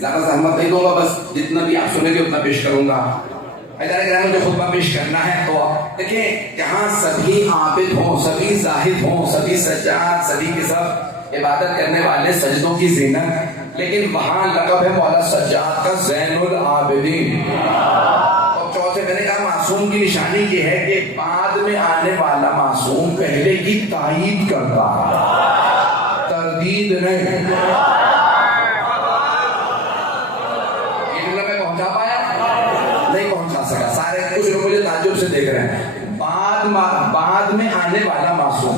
زیادہ زحمت نہیں دوں گا، بس جتنا بھی آپ سنیں گے اتنا پیش کروں گا. مجھے خطبہ پیش کرنا ہے تو دیکھیں جہاں سبھی عابد ہوں، سبھی زاہد ہوں، سبھی سجاد، سبھی کے سب عبادت کرنے والے، سجدوں کی زینت، لیکن وہاں لقب ہے مولا سجاد کا زین العابدین. اور چوتھے میں نے کہا معصوم کی نشانی یہ ہے کہ بعد میں آنے والا معصوم پہلے کی تائید کرتا، تردید نہیں. نہیں پہنچا سکا، سارے کچھ لوگ مجھے تعجب سے دیکھ رہے ہیں. بعد میں آنے والا معصوم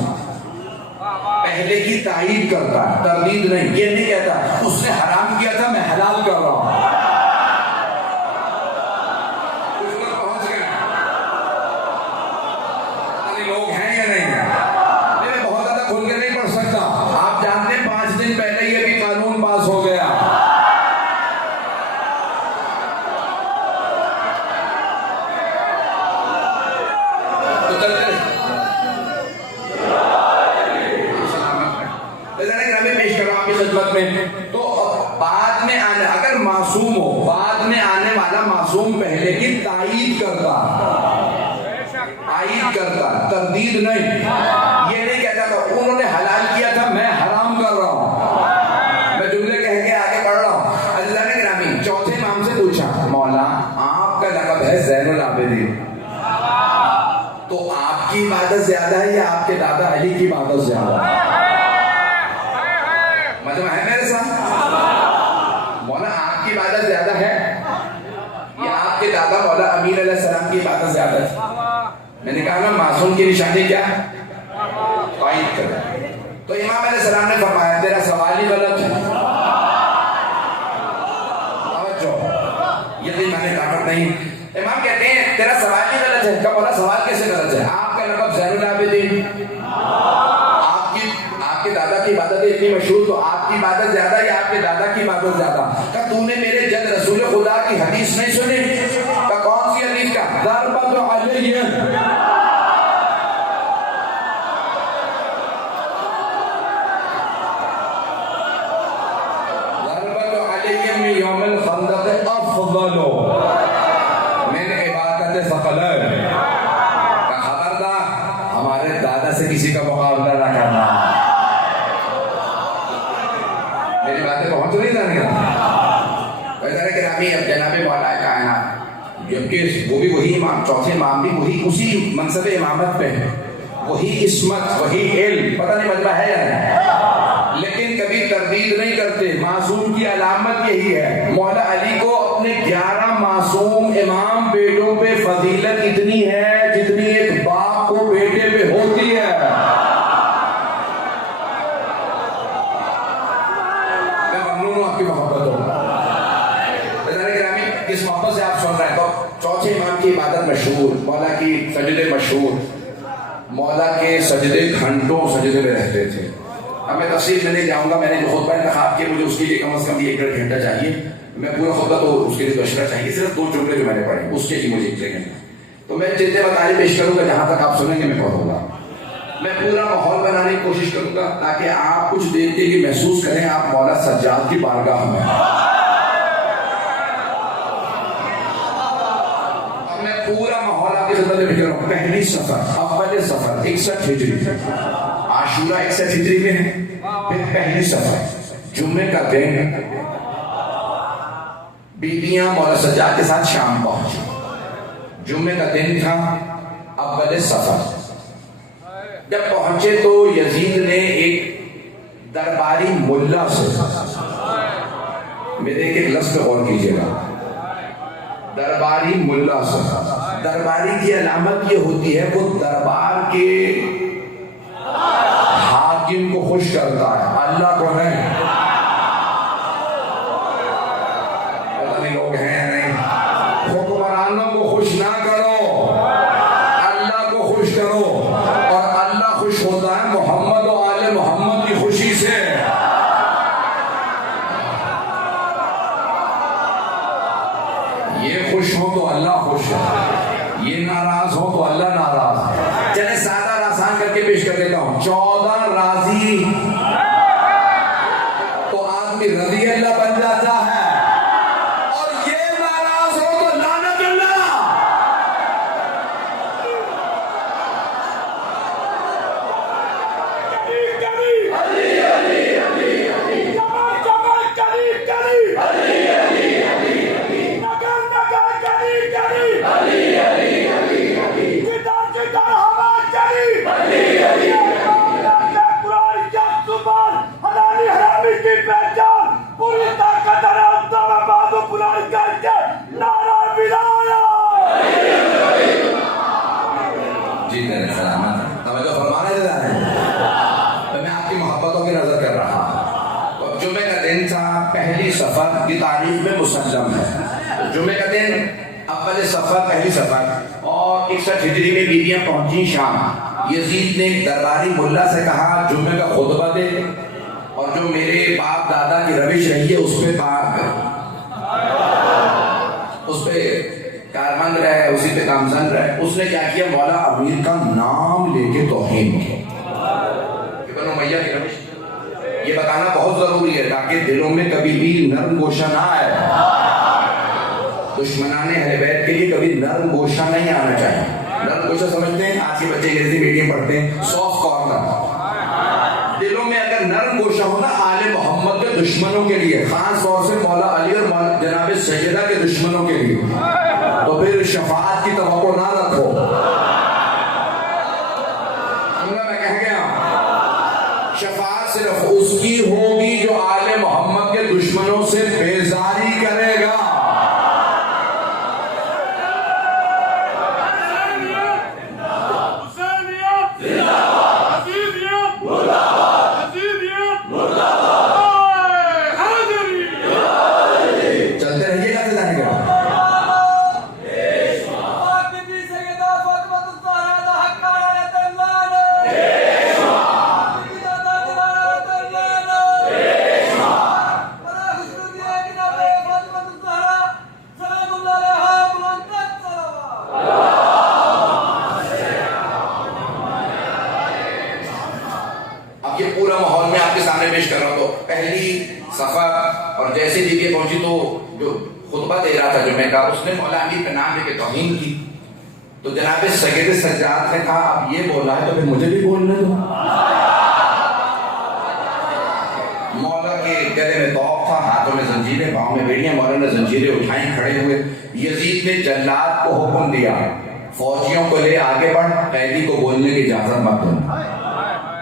پہلے کی تائید کرتا ہے، تردید نہیں. یہ نہیں کہتا اس نے حرام کیا تھا میں حلال کر رہا ہوں. کچھ لوگ پہنچ گئے، لوگ ہیں یا نہیں ہیں. میں بہت زیادہ کھل کے نہیں پڑھ سکتا. آپ جانتے ہیں 5 دن پہلے یہ بھی قانون پاس ہو گیا. تو بعد میں آنے، اگر معصوم ہو بعد میں آنے والا معصوم پہلے کی تائید کرتا، تردید نہیں. یہ نہیں کہتا تھا انہوں نے حلال کیا تھا میں حرام کر رہا ہوں. میں جملے کہہ کے آگے بڑھ رہا ہوں. اللہ نے گرامی چوتھے امام سے پوچھا مولا آپ کا لقب ہے زین العابدین، تو آپ کی عبادت زیادہ ہے یا آپ کے دادا علی کی عبادت زیادہ ہے؟ مطلب ہے میرے ساتھ مولا آپ کی عبادت زیادہ ہے یا آپ کے دادا مولا امین علیہ السلام کی عبادت زیادہ ہے؟ میں نے کہا نا معصوم کی نشانی کیا ہے؟ تائید کرے. تو امام علیہ السلام نے فرمایا تیرا سوال ہی غلط ہے. یقین میں نے طاقت نہیں. امام کہتے ہیں تیرا سوال ہی غلط ہے. کہا مولا سوال کیسے غلط ہے؟ آپ کا لقب زین العابدین، آپ کے دادا کی عبادت اتنی مشہور، تو آپ کی عبادت زیادہ یا آپ کے دادا کی عبادت زیادہ؟ کہ تو نے میرے جد رسول خدا کی حدیث نہیں سنی؟ کہ کون سی حدیث؟ کا ضربت علیہ، ضربت علیہ من یوم الخندق افضل من عبادت ثقلین. کا خبردار ہمارے دادا سے کسی کا مقابلہ نہ کرنا. میری باتیں پہنچ نہیں جانے گا. ویسے گرامی اب جناب مولا کائنات، جبکہ وہ بھی وہی امام، چوتھے امام بھی وہی اسی منصب امامت پہ ہے، وہی عصمت، وہی علم، پتہ نہیں مجمع ہے یا نہیں، لیکن کبھی تردید نہیں کرتے. معصوم کی علامت یہی ہے. مولا علی کو اپنے 11 معصوم امام بیٹوں پہ فضیلت اتنی ہے جتنی ایک باپ کو بیٹے پہ ہوتی ہے. آپ کی محبت ہو اس محبت سے آپ سن رہے ہیں. تو چوتھے امام کی عبادت مشہور، مولا کی سجدے مشہور، مولا کے سجدے گھنٹوں سجدے میں رہتے تھے. اب میں تفصیل میں نہیں جاؤں گا. میں نے جو خطبہ انتخاب کیا مجھے اس کے لیے کم از کم 1.5 گھنٹہ چاہیے. میں پورا خطبہ تو اس کے لیے مشورہ چاہیے، صرف 2 جملے جو میں نے پڑھے اس کے لیے مجھے 1 گھنٹہ. تو میں جتنے بتائیں پیش کروں گا، جہاں تک آپ سنیں گے میں پڑھوں گا. میں پورا ماحول بنانے کی کوشش کروں گا تاکہ آپ کچھ دیر کے لیے محسوس کریں آپ مولا سجاد کی بارگاہ میں. اب میں پورا ماحول آپ کی خدمت میں بھیج رہا ہوں. پہلی سفر، اول سفر 61 ہجری، عاشورہ 61 ہجری میں ہے. پھر پہلی سفر جمعے کا دن، بیویاں مولا سجاد کے ساتھ شام پہنچی. جمعے کا دن تھا، اول سفر. جب پہنچے تو یزید نے ایک درباری ملا سے، میرے ایک لفظ پہ غور کیجیے گا، درباری ملا سے. درباری کی علامت یہ ہوتی ہے وہ دربار کے حاکم کو خوش کرتا ہے، اللہ کو نہیں. پتہ نہیں لوگ ہیں یا نہیں. حکمرانوں کو خوش نہ کرو، اللہ کو خوش کرو. اور اللہ خوش ہوتا ہے محمد و آل محمد کی خوشی سے. یہ خوش ہو تو اللہ خوش ہے، یہ ناراض ہو تو اللہ ناراض ہے. چلے سادہ اور آسان کر کے پیش کر دیتا ہوں. 14 راضی تو آدمی رضی اللہ بن جاتا ہے. کی تاریخ میں مسلم ہے۔ جمعے کا دن اول صفر، پہلی صفر اور 61 ہجری میں بیویاں پہنچی شام۔ یزید نے ایک درباری ملا سے کہا جمعے کا خطبہ دے اور جو میرے باپ دادا کی روش رہی ہے اس پہ کار کر، اس پہ کارمند رہے، اسی پہ کامزن رہے۔ اس نے کیا کیا؟ مولا امیر کا نام لے کے توہین کی۔ بنو امیہ کی روش یہ بتانا بہت ضروری ہے تاکہ دلوں میں کبھی بھی نرم گوشہ نہ آئے۔ دشمنان اہل بیت کے لیے کبھی نرم گوشہ نہیں آنا چاہیے۔ نرم گوشہ سمجھتے ہیں؟ آج کے بچے انگریزی میڈیم پڑھتے ہیں، سافٹ کارنر۔ دلوں میں اگر نرم گوشہ ہونا آل محمد کے دشمنوں کے لیے، خاص طور سے مولا علی اور جناب سیدہ کے دشمنوں کے لیے، تو پھر شفاعت کی توقع نہ رکھو۔ میں کہہ گیا شفاعت صرف اس کی ہوگی جو آل محمد کے دشمنوں سے بیزاری کرے گا۔ اور جیسے بیوی پہنچی تو جو خطبہ دے رہا تھا جمعے کا، اس نے مولا امیر کا نام لے کے توہین کی۔ تو جناب سید سجاد نے کہا اب یہ بولا ہے تو پھر مجھے بھی بولنے دو۔ مولا کے گلے میں طوق تھا، ہاتھوں میں زنجیریں، پاؤں میں بیڑیاں۔ مولا نے زنجیریں اٹھائیں، کھڑے ہوئے۔ یزید نے جلاد کو حکم دیا فوجیوں کو لے آگے بڑھ، قیدی کو بولنے کی اجازت مت دو۔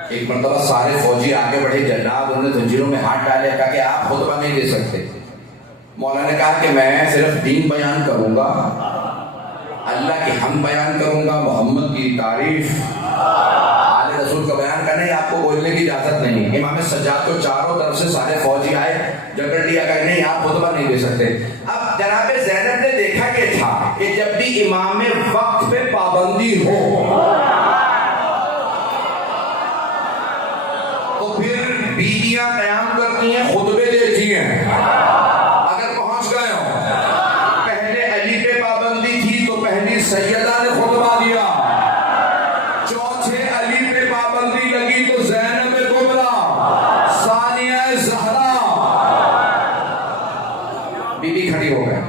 ایک مرتبہ سارے فوجی آگے بڑھے، جلاد انہوں نے زنجیروں میں ہاتھ ڈالے، کہا کہ آپ خطبہ نہیں دے سکتے۔ مولا نے کہا کہ میں صرف دین بیان کروں گا، اللہ کی حمد بیان کروں گا، محمد کی تعریف، آل رسول کا بیان کرنا ہے، آپ کو بولنے کی اجازت نہیں۔ امام سجاد کو چاروں طرف سے سارے فوجی آئے، جکڑ لیا کہ نہیں آپ خطبہ نہیں دے سکتے۔ اب جناب زینب نے دیکھا کہ تھا کہ جب بھی امام وقت پہ پابندی ہو بیویاں قیام کرتی ہیں، خطبے دیتی ہیں۔ اگر پہنچ گئے ہو، پہلے علی پہ پابندی تھی تو پہلی سیدہ نے خطبہ دیا، چوتھے علی پہ پابندی لگی تو زینب کبریٰ، ثانیہ زہرا۔ بی بی کھڑی ہو گئے۔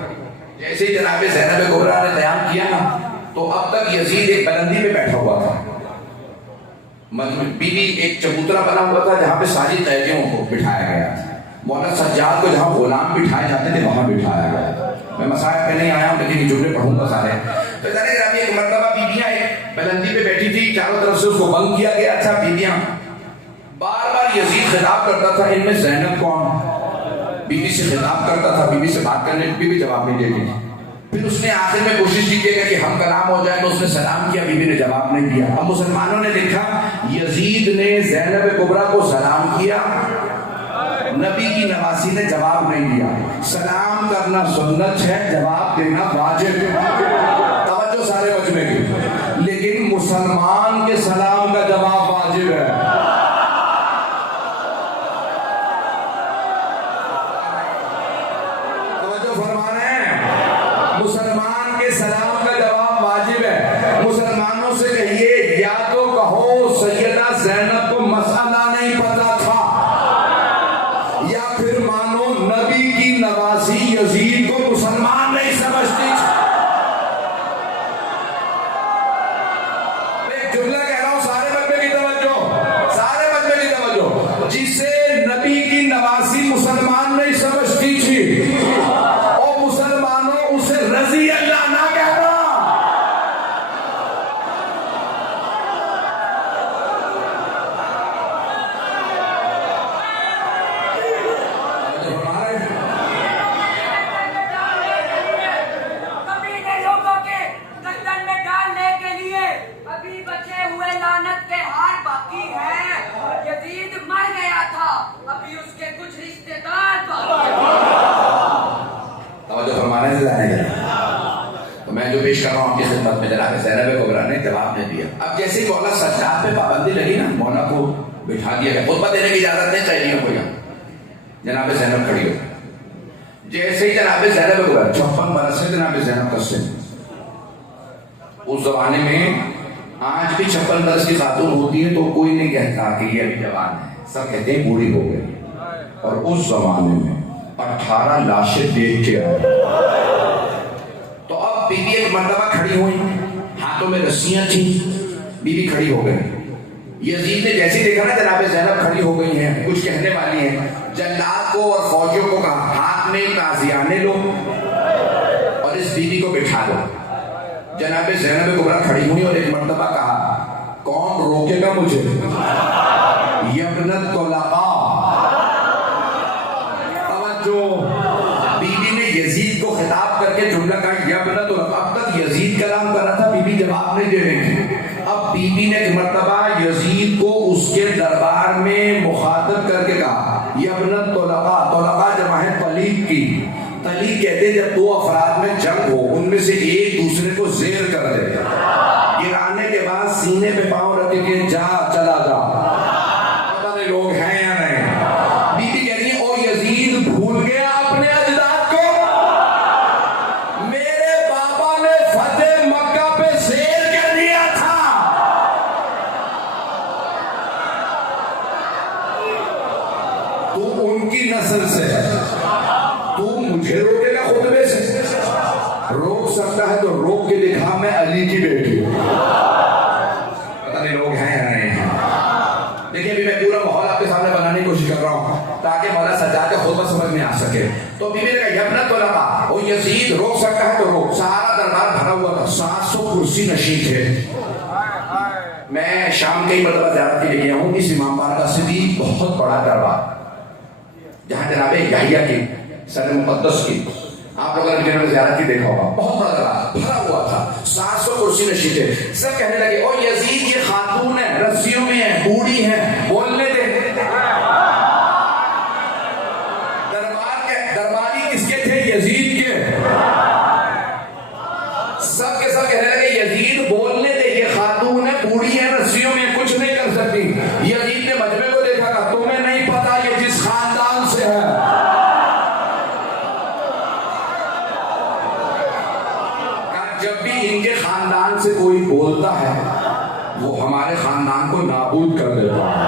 جیسے ہی جناب زینب کبریٰ نے قیام کیا نا تو اب تک یزید ایک بلندی پہ بیٹھا ہوا تھا۔ بی بی ایک چبوترا بنا ہوا تھا جہاں پہ ساری قیدیوں کو بٹھایا گیا تھا۔ مولانا سجاد کو جہاں غلام بٹھائے جاتے تھے وہاں بٹھایا گیا۔ میں مسائل پہ نہیں آیا ہوں لیکن یہ جملے پڑھوں گا سارے۔ تو ایک مرتبہ بیویاں ایک بلندی پہ بیٹھی تھی، چاروں طرف سے اس کو بند کیا گیا تھا۔ بیویاں بار بار یزید خطاب کرتا تھا، ان میں زینب کون؟ بی بی سے خطاب کرتا تھا، بی بی سے بات کرنے بی بی جواب نہیں دیتی تھی۔ پھر اس نے آخر میں کوشش کی کہ ہم کلام ہو جائے، تو اس نے سلام کیا، بی بی نے جواب نہیں دیا۔ اب مسلمانوں نے دیکھا یزید نے زینب کبریٰ کو سلام کیا، نبی کی نواسی نے جواب نہیں دیا۔ سلام کرنا سنت ہے، جواب دینا واجب ہے۔ توجہ سارے مجمع کی، لیکن مسلمان کے سلام کا جواب واجب ہے۔ مسلمان کے سلام کا جواب واجب ہے۔ مسلمانوں سے کہیے یا تو کہو سیدہ زینب کو مسئلہ نہیں پتا تھا، یا پھر مانو نبی کی نواسی یزید کو مسلمان نہیں سمجھتی تھی۔ ایک جملہ کہہ رہا ہوں، سارے مجمع کی توجہ، سارے مجمع کی توجہ۔ جسے نبی کی نواسی مسلمان نہیں سمجھتی تھی اور مسلمانوں اسے رضی اللہ نہ کہنا۔ سمجھ نہیں تو میں جو پیش کر رہا ہوں آپ کی خدمت میں جناب زینب کبریٰ نے جواب نہیں دیا. اب جیسے ہی مولا سجاد پہ پابندی لگی نا, مولا کو بٹھا دیا گیا, خطبہ دینے کی اجازت نہیں چاہیے کوئی. جناب زینب کھڑی ہو, جیسے ہی جناب زینب کبریٰ 56 برس سے جناب زینب کا سن, اس زمانے میں آج بھی 56 برس کی خاتون ہوتی ہے تو کوئی نہیں کہتا کہ یہ ابھی جوان ہے, سب کہتے ہیں بوڑھی ہو گئی. اور اس زمانے میں 18 لاشیں دیکھ کے آئے. تو اب بی بی ایک مرتبہ کھڑی ہوئی, ہاتھوں میں رسیاں تھیں, بی بی کھڑی ہو گئی. یزید نے جیسے دیکھا نا جناب زینب کھڑی ہو گئی ہیں, کچھ کہنے والی ہیں, جلاد کو اور فوجیوں کو کہا ہاتھ میں تازیانے لو اور اس بی بی کو بٹھا دو. جناب زینب کبریٰ کھڑی ہوئی اور ایک مرتبہ کہا کون روکے گا مجھے, یبنت طلقاء. توجہ, بی بی نے یزید کو خطاب کر کے جملہ کہا یبنت طلقاء. اب تک یزید کلام کر رہا تھا, بی بی جواب نہیں دے رہی تھی. اب بی بی نے ایک مرتبہ یزید کو اس کے دربار میں مخاطب کر کے کہا یبنت طلقاء. طلقاء جمع ہے طلیق کی. طلیق کہتے ہیں جب دو افراد میں جنگ ہو, ان میں سے ایک دوسرے کو زیر کر دے, گرانے کے بعد سینے پہ پاؤں رکھ کے جا چلا جا. پتہ نہیں لوگ ہیں یا نہیں. بی بی کہہ رہی ہے او یزید بھول گیا اپنے اجداد کو, میرے بابا نے فتح مکہ پہ زیر کر دیا تھا. تو ان کی نسل سے تو مجھے روکے گا خطبے سے؟ روک سکتا ہے تو روک کے دکھا میں علی کی بیٹی ہوں. پتہ نہیں لوگ ہیں یا نہیں ہیں. دیکھیں ابھی میں پورا ماحول آپ کے سامنے بنانے کی کوشش کر رہا ہوں تاکہ مولا سجاد کا خطبہ سمجھ میں آ سکے. تو بی بی نے کہا یبنت طلقاء, وہ یزید روک سکتا ہے تو روک. سارا دربار بھرا ہوا تھا, 700 کرسی نشین تھے. میں شام کئی مرتبہ زیارت کے لیے گیا ہوں. اس امام بارگاہ سے بھی بہت بڑا دربار جہاں جناب یحییٰ کی سر مقدس کی آپ لوگوں نے جنہوں نے زیارت کی دیکھا ہوگا, بہت بڑا دربار بھرا ہوا تھا. 700 کرسی نشین تھے. سب کہنے لگے او یزید یہ خاتون ہے, رسیوں میں ہے, بوڑھی ہے, بولنے دے. درباری کس کے تھے؟ یزید کے. سب کے سب کہنے لگے یزید بولنے دے, یہ خاتون ہے, بوڑھی ہے, رسیوں میں, کچھ نہیں کر سکتی. یزید نے مجمع کو دیکھا کہ تمہیں نہیں پتا یہ جس خاندان سے ہے. جب بھی ان کے خاندان سے کوئی بولتا ہے وہ ہمارے خاندان کو نابود کر دیتا ہے.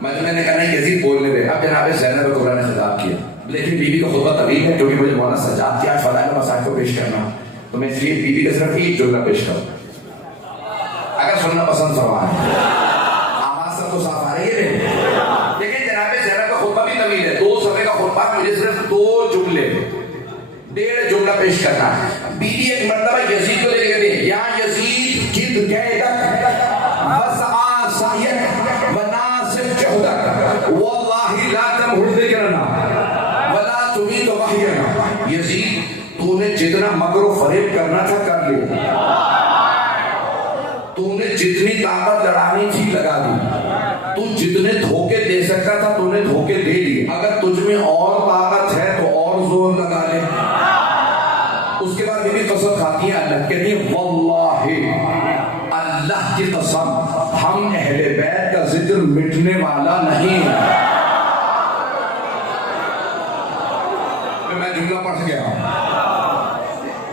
مجمع نے کہا نہیں یزید بولنے دے. اب جناب زینب کبریٰ نے خطاب کیا. لیکن بی بی کا خطبہ طویل ہے کیونکہ مجھے مولانا سجاد کی آج فضائل مسائل کو پیش کرنا, تو میں اس لیے بی بی کا صرف ایک جملہ پیش کروں. اگر سننا پسند فرما ہے, آواز سب کو صاف آ رہی ہے. لیکن جناب زینب کا خطبہ بھی طویل ہے, 2 صفحے کا خطبہ, مجھے صرف 2 جملے 1.5 جملہ پیش کرنا. بی بی ایک مرتبہ یزید کو لے کے کہتے ہیں یا یزید کد قیدک وسعا سعیک وناسب جہدک واللہ لا تمہر ذکرنا ولا تمید وحینا. یزید تو نے جتنا مکر و فریب کرنا تھا کر لیا, تو نے جتنی طاقت لڑانی تھی لگا دی, تو جتنے دھوکے دے سکتا تھا تو نے دھوکے دے لیے. اگر تجھ میں اور طاقت ہے تو اور زور لگا لے. اس کے بعد میری قسم کھاتی ہے اللہ, کہتی ہے واللہ اللہ کی قسم ہم اہل بیت کا ذکر مٹنے والا نہیں ہے. میں جملہ پڑھ گیا.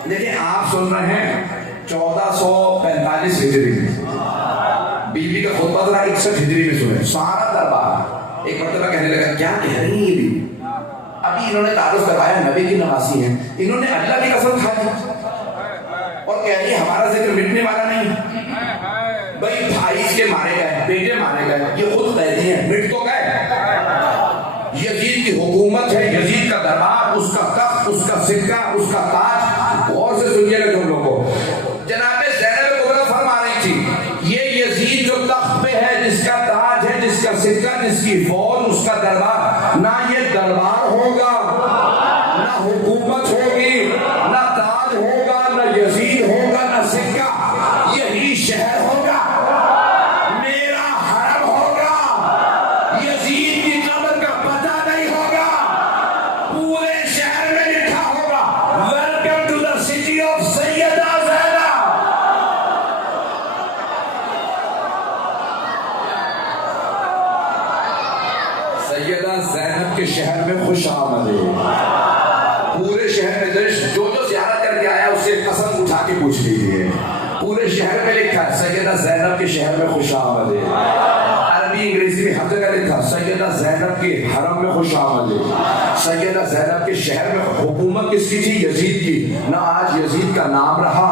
لیکن آپ سن رہے ہیں 1445 ہجری میں, بی بی کا خطبہ ذرا 61 ہجری میں سنے. سارا دربار ایک مرتبہ کہنے لگا کیا کہہ رہی ہے یہ, ابھی انہوں نے تعارف کروایا نبی کی نواسی ہیں, انہوں نے اللہ کی قسم کھا دی اور کہہ رہی ہمارا ذکر مٹنے والا نہیں. بھائی بھائی اس کے مارے گئے, بیٹے مارے گئے, یہ خود کہتے ہیں مٹ تو گئے. یزید کی حکومت ہے, یزید کا دربار, اس کا تخت, اس کا سکہ, اس کا تاج. غور سے سنیے گا تم لوگوں کو. جناب زینب کبریٰ فرما رہی تھی یہ یزید جو تخت پہ ہے, جس کا تاج ہے, جس کا سکہ, جس کی فوج, اس کا دربار, نہ یہ دربار ہوگا, نہ حکومت ہوگی, نہ تاج ہوگا, نہ یزید ہوگا, نہ سکہ. یہی شہر ہوگا, میرا حرم ہوگا. یزید کی قبر کا پتہ نہیں ہوگا, پورے شہر میں لکھا ہوگا کے شہر میں خوش آمدید. عربی انگریزی میں ہر جگہ لکھا سیدہ زینب کے حرم میں خوش آمدید. سیدہ زینب کے شہر میں. حکومت کس کی تھی؟ یزید کی. نہ آج یزید کا نام رہا،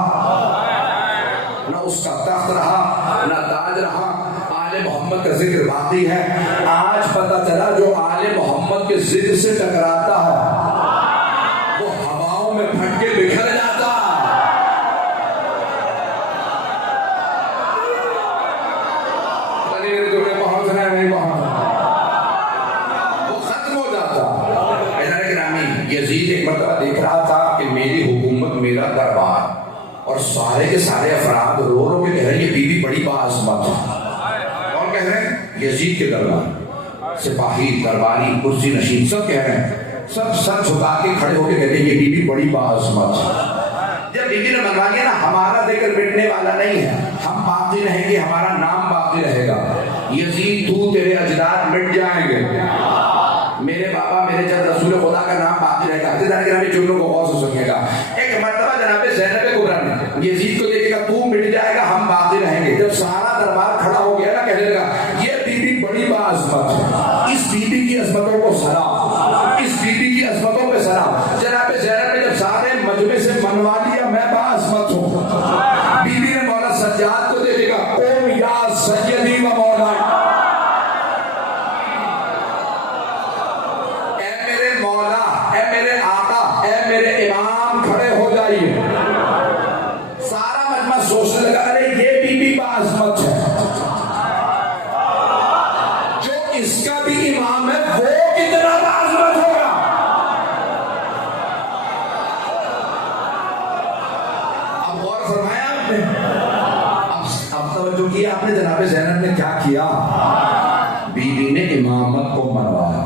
نہ اس کا تخت رہا، نہ تاج رہا. آل محمد کا ذکر باقی ہے. آج پتہ چلا جو آل محمد کے ذکر سے ٹکراتا ہے وہ ہواؤں میں پھٹ کے بکھر جاتا ہے. وہ ختم ہو جاتا. یزید ایک مرتبہ دیکھ رہا تھا کہ میری حکومت، میرا دربار، اور سارے کے سارے افراد رو رو کے کہہ رہے ہیں یہ بی بی بڑی باعظمت ہے. کون کہہ رہے ہیں؟ یزید کے دربار. سپاہی، درباری، کرسی نشین سب کہہ رہے ہیں. سب سر جھکا کے کھڑے ہو کے کہتے ہیں یہ بی بی بڑی باعظمت ہے. جب بی بی نے منوا لیا نا ہمارا ذکر مٹنے والا نہیں ہے، ہم باقی رہیں گے، ہمارا نام باقی رہے گا. یزید تو تیرے اجداد مٹ جائیں گے، میرے بابا میرے جد رسول خدا کا نام باقی رہے گا. جناب جملوں کو غور سے سنیے گا. ایک مرتبہ جناب زینب کبریٰ نے یزید کو دیکھے گا تو مٹ جائے گا، ہم باقی رہیں گے. جب سارا دربار کھڑا ہو گیا نا کہنے لگا یہ بی بی بڑی باعظمت ہے، اس بی بی کی عظمتوں کو سلام، اس بی بی کی عظمتوں پہ سلام. جناب زینب نے جب سارے مجمع سے منوا لیا میں باعظمت ہوں، بی بی نے مولا سجاد کو دیکھے گا قوم یا سیدی و مولا، اے میرے مولا، اے میرے آقا، اے میرے امام کھڑے ہو جائیے. سارا مجمع سوچنے لگا ارے یہ بی بی باعظمت ہے، جو اس کا بھی امام ہے وہ کتنا باعظمت ہوگا. اب غور فرمایا آپ نے، اب توجہ کیا آپ نے. جناب زینب نے کیا کیا؟ بی بی نے امامت کو منوایا،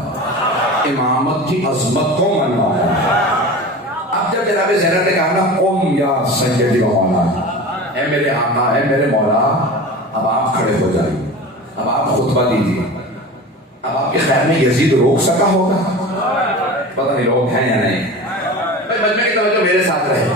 امامت کی عظمت کو منوایا. اب جب جناب زینب نے کہا نا قم یا سیدی و مولا، اے میرے آقا، اے میرے مولا، اب آپ کھڑے ہو جائیے، اب آپ خطبہ دیجیے. اب آپ کے خیال میں یزید روک سکا ہوگا؟ پتہ نہیں روک ہیں یا نہیں. مجمع کی توجہ میرے ساتھ رہے.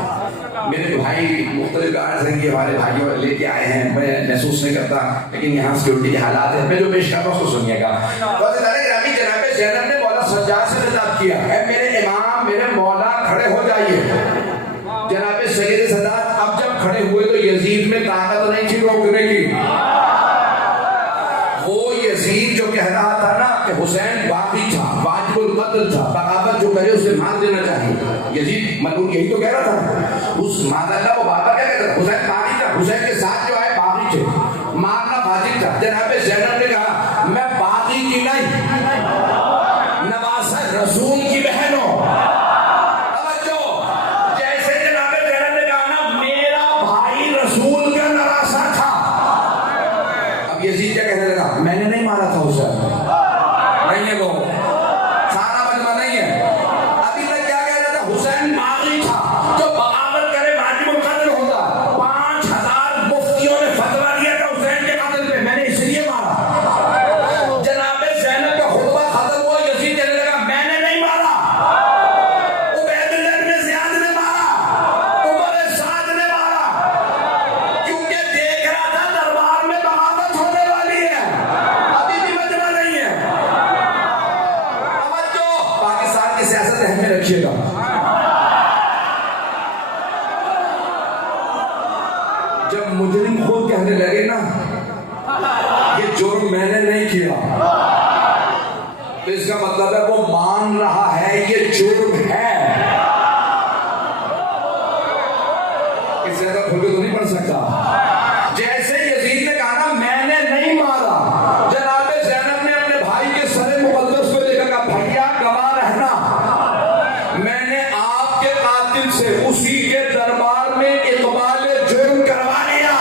میرے بھائی مختلف گارڈز ہیں کہ ہمارے بھائیوں لے کے آئے ہیں، میں محسوس نہیں کرتا لیکن یہاں سیکورٹی کے حالات ہیں. میں جو پیش کرتا ہوں اس کو سنیے گا. جناب زینب نے مولا سجاد سے خطاب کیا اے میرے امام، میرے مولا کھڑے ہو جائیے. جناب سید سادات اب جب کھڑے ہوئے تو یزید میں طاقت نہیں تھی روکنے کی. وہ یزید جو کہہ رہا تھا نا کہ حسین باقی تھا، واجب القتل تھا، بغاوت جو کرے اسے مار دینا چاہیے. یزید ملعون یہی تو کہہ رہا تھا. اس مادہ وہ بابا کیا کہتا تھا؟ حسین باقی تھا، حسین کے ساتھ جو آئے باقی تھے، مارنا واجب تھا. جناب زینب نے کہا میں باقی کی نہیں، نواسہ رسول کی بہنوں. توجہ، جیسے جناب زینب نے کہا نا میرا بھائی رسول کا نواسہ تھا. اب یزید کیا کہنے لگا؟ میں نے نہیں مارا تھا اسے. نہیں ہے وہ سارا مجمع نہیں ہے. ابھی تک کیا کہہ رہا تھا؟ حسین باغی تھا، جو بغاوت کرے واجب القتل ہوتا. 5000 مفتیوں نے فتویٰ دیا تھا حسین کے قتل پہ، میں نے اس لیے مارا. جناب زینب کا خطبہ ختم ہوا، یزید کہنے لگا میں نے نہیں مارا، عبید اللہ بن زیاد نے مارا، عمر سعد نے مارا، کیونکہ دیکھ رہا تھا دربار میں بغاوت ہونے والی ہے. ابھی بھی مجمع نہیں ہے. توجہ، پاکستان کی سیاست ذہن میں رکھیے گا. جب مجرم خود کہنے لگے نا یہ جرم میں نے نہیں کیا تو اس کا مطلب ہے وہ مان رہا ہے یہ جرم ہے. اس سے زیادہ کھل کے تو نہیں پڑھ سکتا. جیسے یزید نے کہا نا میں نے نہیں مارا، جناب زینب نے اپنے بھائی کے سر مقدس کو دیکھا کہا بھیا گواہ رہنا، میں نے آپ کے قاتل سے اسی کے دربار میں اقبال جرم کروا لیا.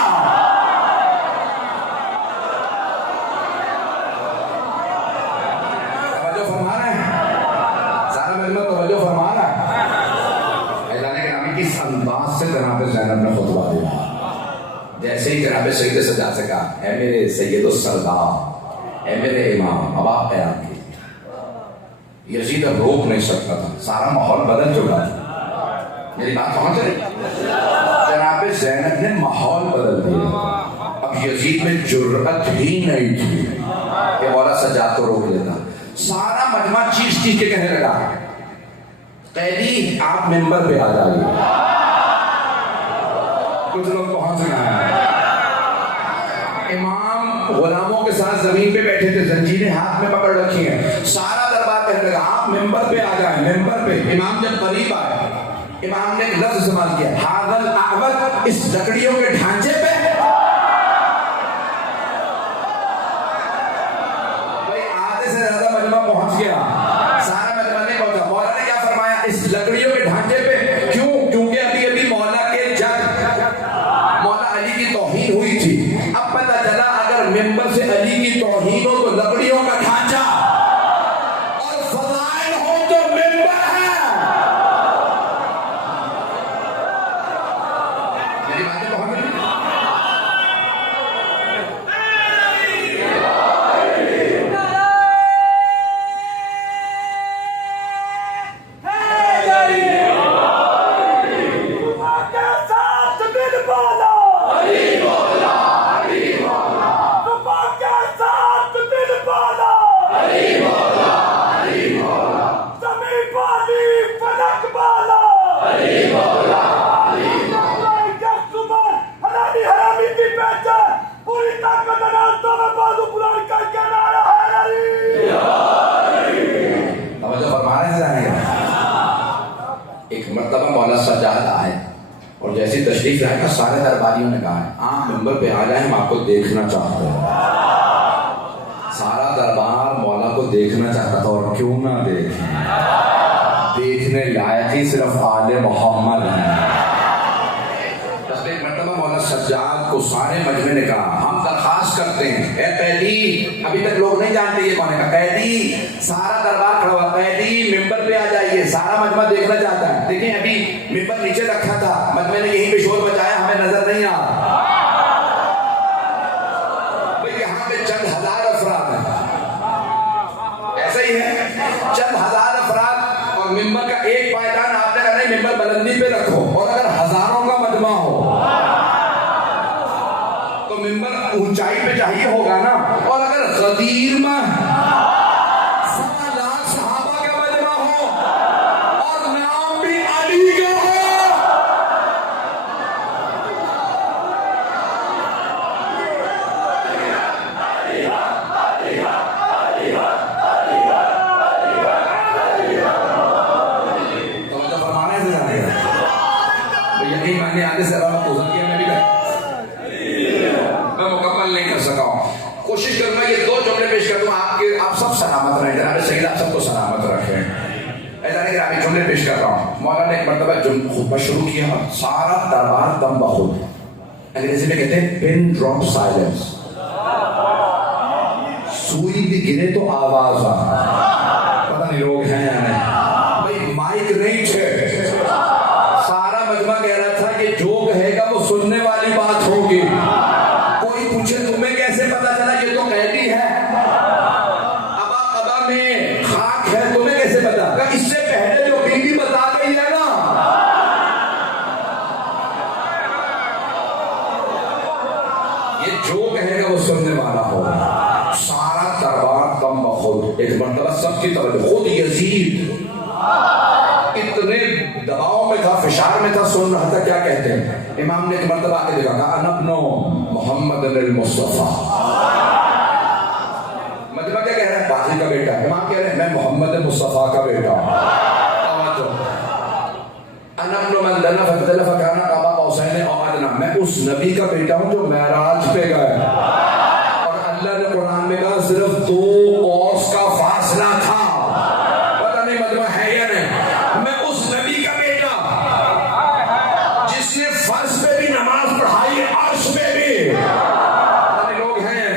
توجہ فرما رہے ہیں؟ سارا مجمع توجہ فرما رہا ہے. اعلان گرامی کس انداز سے جناب زینب نے خطبہ دیا. جیسے ہی جناب سید سجاد سے کہا اے میرے سید السردار، اے میرے امام، اب آپ قیام کیجیے. یزید اب روک نہیں سکتا تھا، سارا ماحول بدل چکا تھا. میری بات پہنچ رہی؟ جناب زینب نے ماحول بدل دیا. اب یزید میں جرأت ہی نہیں تھی کہ مولا سجاد کو روک لیتا. سارا مجمع چیخ چیخ کے کہنے لگا قیدی آپ ممبر پہ آ جائیے. کچھ لوگ پہنچ گئے ہیں. امام غلاموں کے ساتھ زمین پہ بیٹھے تھے, زنجیریں ہاتھ میں پکڑ رکھی ہیں. سارا دربار کہنے لگا آپ ممبر پہ آ جائیں, ممبر پہ. امام جب قریب آئے, امام نے ایک لفظ استعمال کیا, حاضل اعوذ, اس لکڑیوں کے ڈھانچے پہ. بھائی آدھے سے زیادہ مجمع پہنچ گیا, سارا مجمع نہیں پہنچا. مولا نے کیا فرمایا, اس لکڑیوں کے ڈھانچے پہ. کیوں؟ کیونکہ ابھی ابھی مولا کے جب مولا علی کی توہین ہوئی تھی. اب پتہ چلا اگر ممبر سے علی کی توہین ہو تو لکڑیوں کا ڈھانچہ, اور فضائل ہو تو ممبر ہے. میری باتیں بہت تشریف لائے. سارے درباریوں نے کہا ہے آپ ممبر پہ آ جائیں, ہم آپ کو دیکھنا چاہتے ہیں. سارا دربار مولا کو دیکھنا چاہتا تھا, اور کیوں نہ دیکھیں, دیکھنے لائق ہی صرف آل محمد ہیں. ایک مرتبہ مولا سجاد کو سارے مجمع نے کہا ہم درخواست کرتے ہیں, اے قیدی, ابھی تک لوگ نہیں جانتے یہ کون ہے, قیدی. سارا دربار کھڑا ہوا, قیدی ممبر پہ آ جائیے, سارا مجمع دیکھنا چاہتا ہے. دیکھیں ابھی ممبر نیچے رکھا تھا, مجمع نے یہیں پہ شور بچایا, ہمیں نظر نہیں آ رہا. بھئی یہاں پہ چند ہزار افراد ہیں, ایسا ہی ہے, چند ہزار افراد, اور ممبر کا ایک پائیدان آپ نے کہا نہیں ممبر بلندی پہ رکھو. اور اگر ہزاروں کا مجمع ہو تو ممبر اونچائی پہ چاہیے ہوگا نا. اور اگر غدیر میں کوشش کروں یہ دو جملے پیش کر دوں, آپ سب سلامت رہیں, جناب سید آپ سب کو سلامت رکھیں. ایسا نہیں کہ آپ جملے پیش کر رہا ہوں. مولانا نے ایک مرتبہ خطبہ شروع کیا, سارا دربار دم بخود, انگریزی میں کہتے ہیں پن ڈراپ سائلنس. سوئی بھی گرے تو آواز آ, پتہ نہیں لوگ ہیں یا نہیں. بھائی مائک نہیں تھے, سارا مجمع کہہ رہا تھا کہ جو کہے گا وہ سننے والی بات ہوگی. کوئی پوچھے تمہیں کیسے پتا چلا, یہ تو قیدی ہے, ابا ابا میں خاک ہے, تمہیں کیسے پتا, اس سے پہلے جو بی بی بتا گئی ہے نا. یہ جو کہے گا وہ سننے والا ہوگا. سارا دربار کم بخود, ایک مرتبہ سب کی توجہ, خود یزید اتنے دباؤ میں تھا, فشار میں تھا, سن رہا تھا کیا کہتے ہیں. امام نے ایک مرتبہ آ کے دیکھا, کہا انا ابن محمد المصطفیٰ. مجمع کیا کہہ رہا ہے, باقی کا بیٹا. امام کہہ رہے ہیں میں محمد مصطفیٰ کا بیٹا. انا ابن من دنا فاختلف فكان قاب قوسين او ادنى, میں اس نبی کا بیٹا ہوں جو معراج پہ گئے, اور اللہ نے قرآن میں کہا صرف 2 قوس کا فاصلہ تھا. پتہ نہیں مجمع ہے یا نہیں. میں اس نبی کا بیٹا جس نے فرض پہ بھی نماز پڑھائی, عرش پہ بھی. پتہ نہیں لوگ ہیں.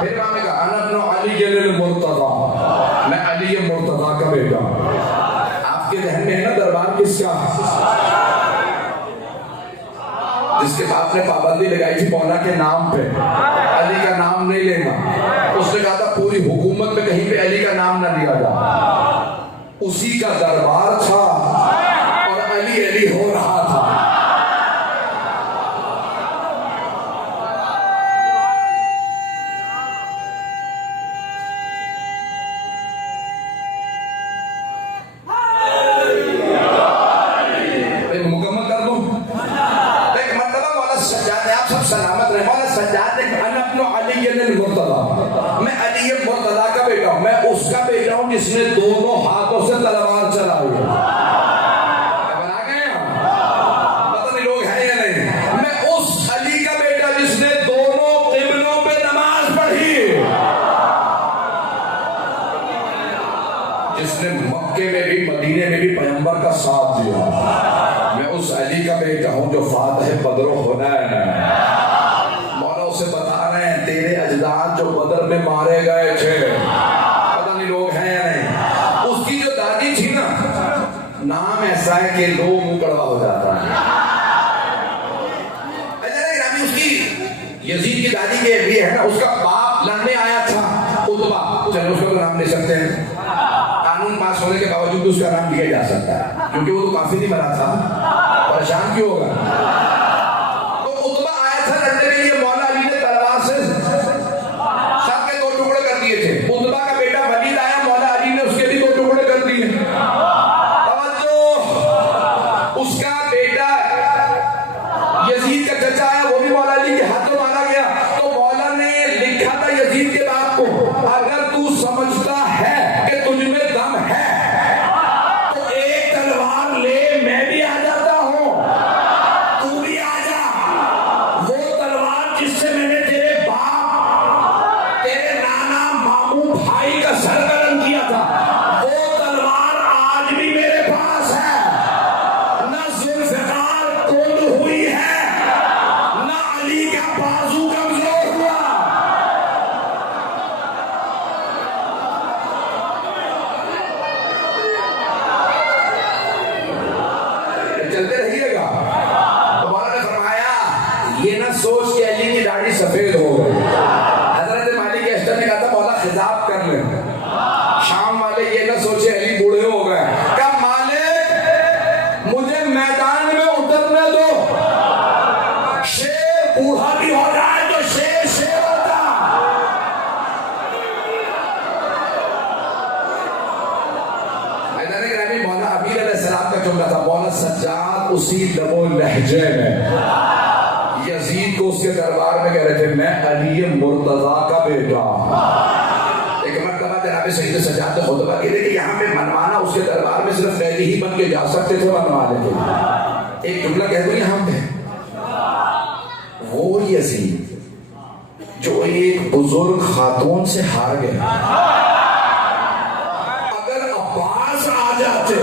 پھر امام نے کہا انا ابن علی المرتضی, میں علی مرتضی کا بیٹا. آپ کے ذہن میں ہے نا دربار کس کا, جس کے باپ نے پابندی لگائی تھی مولا کے نام پہ, علی کا نام نہیں لینا. اس نے کہا تھا پوری حکومت میں کہیں پہ علی کا نام نہ لیا جائے. اسی کا دربار تھا اور علی علی ہو رہا تھا. ساتھ دیا. میں اس علی کا بیٹا ہوں جو فاتح بدر و حنین ہے. مولا اسے بتا رہے ہیں تیرے اجداد جو بدر میں مارے گئے تھے، پتہ نہیں لوگ ہیں یا نہیں. اس کی جو دادی تھی نا، نام ایسا ہے کہ لوگ منہ کڑوا ہو جاتا ہے. اس کی یزید کی دادی کے بھی ہے نا، اس کا باپ لڑنے آیا تھا عتبہ، چلو اس کا نام لے سکتے ہیں، قانون پاس ہونے کے باوجود اس کا نام لیا جا سکتا ہے کیونکہ وہ تو کافی نہیں بنا تھا. پریشان کیوں ہوگا؟ تو عتبہ آیا تھا لڑنے کے لیے. مولا علی نے تلوار سے سب کے 2 ٹکڑے کر دیے تھے. عتبہ کا بیٹا ولید آیا، مولا علی نے اس کے بھی 2 ٹکڑے کر دیے. اس کا بیٹا یزید کا چچا آیا، وہ بھی مولا علی کے ہاتھوں مارا گیا. تو مولا نے لکھا تھا یزید کے باپ کو، اگر تو سمجھتا ہے کہ تجھ میں دم ہے تو ایک تلوار لے، میں بھی آ جاتا ہوں، تو بھی آ جا. وہ تلوار جس سے میں نے تیرے باپ، تیرے نانا ماموں بھائی کا سر قلم کیا تھا، وہ تلوار آج بھی میرے پاس ہے. نہ ذوالفقار کند ہوئی ہے، نہ علی کا بازو کمزور ہوا. چلتے رہیے گا. تو مولا نے فرمایا یہ نہ سوچ کہ علی کی داڑھی سفید ہو گئی. حضرت مالک اشتر نے کہا تھا مولا خطاب کر لیں. شام والے یہ نہ سوچے علی بوڑھے ہو گئے. کہا مالک مجھے میدان میں اترنے دو، شیر بوڑھا بھی ہو جائے تو شیر شیر ہوتا. مولا عبید علیہ السلام کا جملہ تھا، مولا سجاد اسی لب و لہجے میں یزید کو اس کے دربار میں کہہ رہے تھے میں علی مرتضیٰ کا بیٹا. ایک مرتبہ جناب سید سجاد نے خطبہ کہہ کہ یہاں پہ منوانا اس کے دربار میں صرف قیدی ہی بن کے جا سکتے تھے منوانے کے لیے. ایک جملہ کہہ دوں یہاں پہ، وہ یزید جو ایک بزرگ خاتون سے ہار گیا، اگر عباس آ جاتے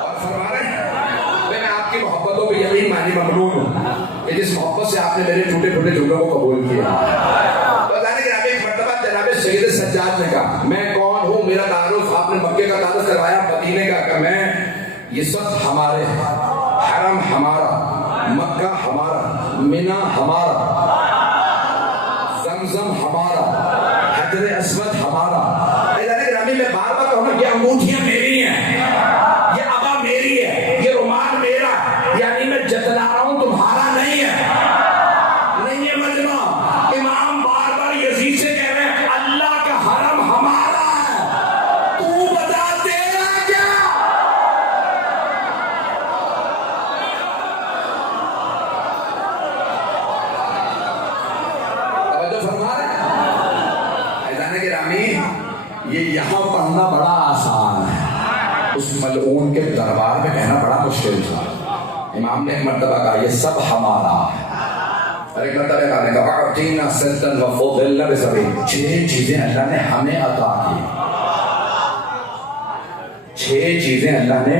اور فرما رہے ہیں میں آپ کی محبتوں پہ یقین مانی ممنون ہوں کہ جس محبت سے آپ نے میرے ٹوٹے ٹوٹے جملوں کو قبول کیا. بتانے کہ ایک مرتبہ جناب سید سجاد نے کہا میں کون ہوں، میرا تعارف آپ نے مکے کا تعارف کروایا، مدینے کا. کہ میں یہ سب ہمارے، حرم ہمارا، مکہ ہمارا، مینا ہمارا، زمزم ہمارا، حجر اسود ہمارا. میں بار بار کہوں یہ انگوٹھیاں میری ہیں، یہ ابا میری ہے، یہ رومال میرا، یعنی میں جتلا رہا ہوں تمہارا نہیں ہے. نہیں ہے مجمع. امام بار بار یزید سے کہہ رہے ہیں اللہ کا حرم ہمارا ہے، تو بتا تیرا کیا. توجہ فرما رہے ہیں گرامی. یہ یہاں پڑھنا بڑا آسان ہے، اس ملعون کے دربار میں کہنا بڑا مشکل تھا. امام نے ایک مرتبہ کہا یہ سب ہمارا ہے، اور ایک مرتبہ کہا نے کہا وَعْتِينَا سِتًّا وَفُضِّلْنَا بِسَبْعٍ. 6 چیزیں اللہ نے ہمیں عطا کی. 6 چیزیں اللہ نے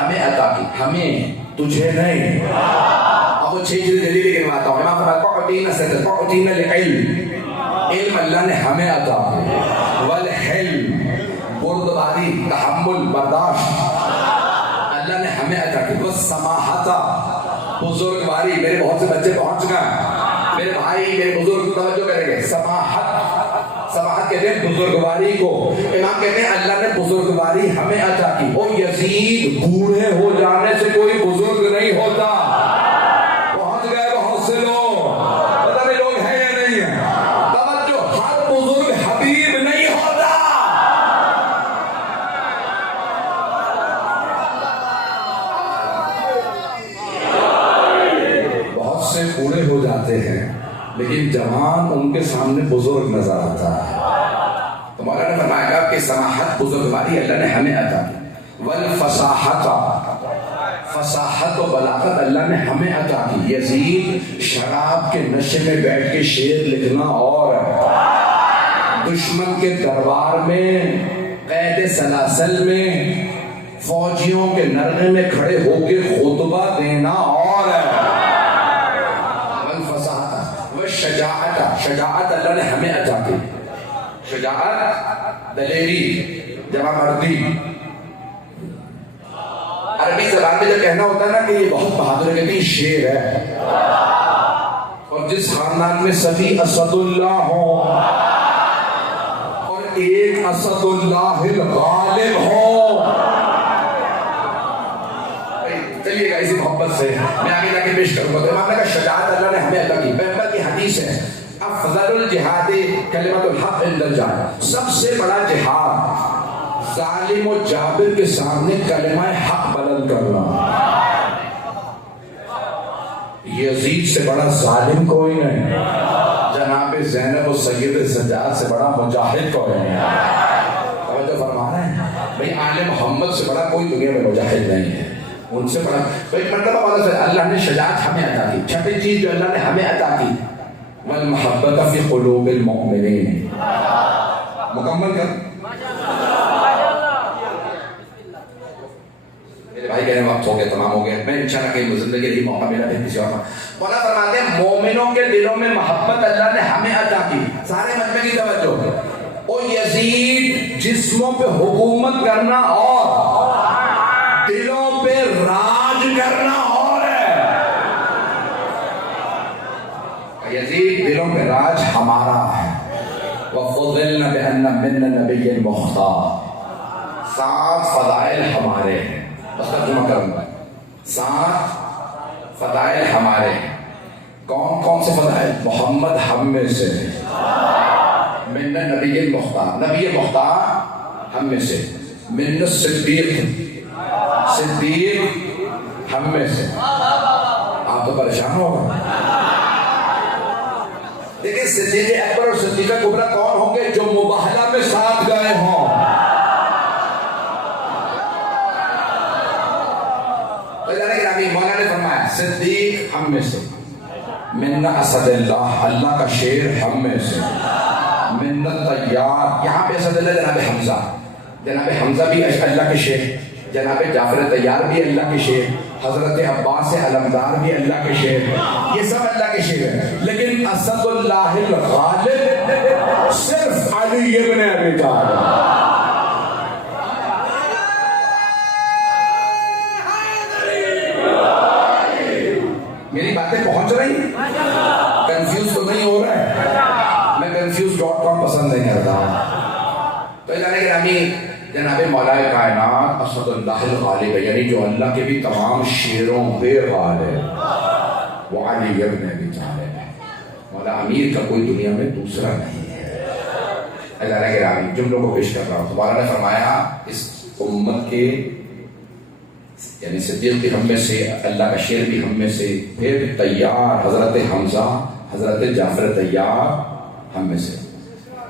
ہمیں عطا کی، ہمیں، تجھے نہیں. اب وہ 6 چیزیں جلدی بھی گنواتا ہوں. امام فرماتا ہے وَعْتِينَا سِتًّا وَعْتِينَا الْعِلْمَ. علم اللہ نے ہمیں عطا کی. والحلم، بردباری، تحمل، برداشت اللہ نے ہمیں عطا کی. والسماحت، بزرگواری. میرے بہت سے بچے پہنچ گئے، میرے بھائی میرے بزرگ توجہ کریں گے. سماحت کہتے ہیں بزرگواری کو. امام کہتے ہیں اللہ نے بزرگواری ہمیں عطا کی. اور یزید بوڑھے ہو جانے سے کوئی بزرگ نہیں ہوتا. پہنچ گئے بہت سے لوگ، پتہ نہیں لوگ ہیں یا نہیں ہیں. توجہ، ہر بزرگ حبیب نہیں ہوتا. بہت سے بوڑھے ہو جاتے ہیں لیکن جوان ان کے سامنے بزرگ نظر آتا ہے. تو مولانا نے فرمایا کہ سماحت، بزرگواری اللہ نے ہمیں عطا کی. والفصاحت، فصاحت و بلاغت اللہ نے ہمیں عطا کی. یزید شراب کے نشے میں بیٹھ کے شعر لکھنا اور دشمن کے دربار میں قید سلاسل میں فوجیوں کے نرغے میں کھڑے ہو کے خطبہ دینا اور ہے. والفصاحت والشجاعت، شجاعت اللہ نے ہمیں عطا کی. شجاعت دلیری، جمع مردی. عربی زبان میں جو کہنا ہوتا ہے نا کہ یہ بہت بہادر ہے، کہتے ہیں شیر ہے. اور جس خاندان میں سبھی اسد اللہ ہو اور ایک اسد اللہ الغالب ہو. چلیے گا اسی محبت سے میں آگے جا کے پیش کروں گا. تو امام نے کہا شجاعت اللہ نے ہمیں عطا کی. پیغمبر کی حدیث ہے افضل الجہاد کلمۃ الحق عند الجہاد، سب سے بڑا جہاد ظالم و جابر کے سامنے کلمہ حق بلند کرنا. یزید سے بڑا ظالم کوئی نہیں، جناب زینب و سید سجاد سے بڑا مجاہد کوئی نہیں. توجہ فرما رہے ہیں بھئی، آل محمد سے بڑا کوئی دنیا میں مجاہد نہیں ہے. ان سے بڑا بھئی مرتبہ والا سے اللہ نے شجاعت ہمیں عطا کی. چھٹی چیز جو اللہ نے ہمیں عطا کی والمحبت فی قلوب المؤمنین. مکمل کر. میرے بھائی کہنے وقت ہو گیا، تمام ہو گیا. میں انشاءاللہ کہیں زندگی رہی موقع ملا پھر کسی اور. مولا فرماتے ہیں مومنوں کے دلوں میں محبت اللہ نے ہمیں عطا کی. سارے مجمع کی توجہ. او یزید جسموں پہ حکومت کرنا اور دلوں پہ راج کرنا اور ہے. یزید دلوں پہ راج ہمارا ہے. وَفُضِلْنَا بِأَنَّ مِنَّ النَّبِيِّ الْمُخْتَارِ، 7 فضائل ہمارے ہیں. بس ترجمہ کروں گا. 7 فضائل ہمارے ہیں. کون کون سے فضائل؟ محمد ہم میں سے، من النبی المختار، نبی مختار ہم میں سے. من الصدیق، صدیق ہم میں سے. آپ تو پریشان ہو گئے. دیکھیں صدیق اکبر اور صدیقہ کبریٰ کون ہوں گے؟ جو مباہلہ میں ساتھ گئے ہوں. مولا نے فرمایا صدیق ہم میں سے، من اسد اللہ، اللہ کا شیر ہم میں سے. من الطیار، یہاں پہ اسد اللہ جناب حمزہ، جناب حمزہ بھی اللہ کے شیر، جناب جعفر طیار بھی اللہ کے شیر، حضرت عباس علمدار بھی اللہ کے شیر. یہ سب اللہ کے شیر ہیں. لیکن اسد اللہ الغالب صرف علی ابن ابی طالب. میری باتیں پہنچ رہی ہیں؟ کنفیوز تو نہیں ہو رہا ہے؟ میں confuse.com پسند نہیں کرتا. تو اللہ گرامی جناب مولا کائنات اسد اللہ الغالب، یعنی جو اللہ کے بھی تمام شیروں پہ غالب، وہ علی ابن ابی طالب ہے. مولا امیر کا کوئی دنیا میں دوسرا نہیں ہے. اللہ گرامی جملوں کو پیش کر رہا ہوں. مولا نے فرمایا اس امت کے یعنی صدیق بھی ہم میں سے، اللہ کا شیر بھی ہم میں سے، پھر طیار حضرت حمزہ، حضرت جعفر طیار ہم میں سے.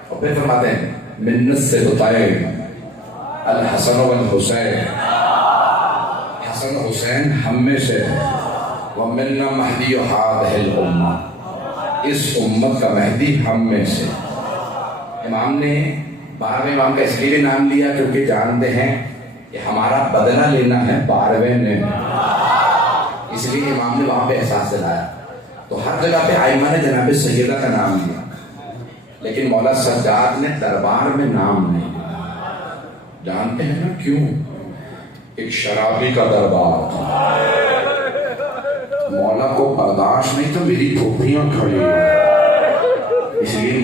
اور پھر فرماتے ہیں من السبطین الحسن والحسین، حسن حسین ہم میں سے. ومن مہدی هذه الامہ، اس امت کا مہدی ہم میں سے. امام نے 12ویں امام کا اس لیے نام لیا کیونکہ جانتے ہیں کہ ہمارا بدلہ لینا ہے 12ویں نے، اس لیے امام نے وہاں پہ احساس دلایا. تو ہر جگہ پہ آئمہ نے جناب سیدہ کا نام لیا، لیکن مولا سجاد نے دربار میں نام نہیں لیا. جانتے ہیں نا کیوں؟ ایک شرابی کا دربار تھا. مولا کو برداشت نہیں تو میری پھوپھیاں کھڑی، اس لیے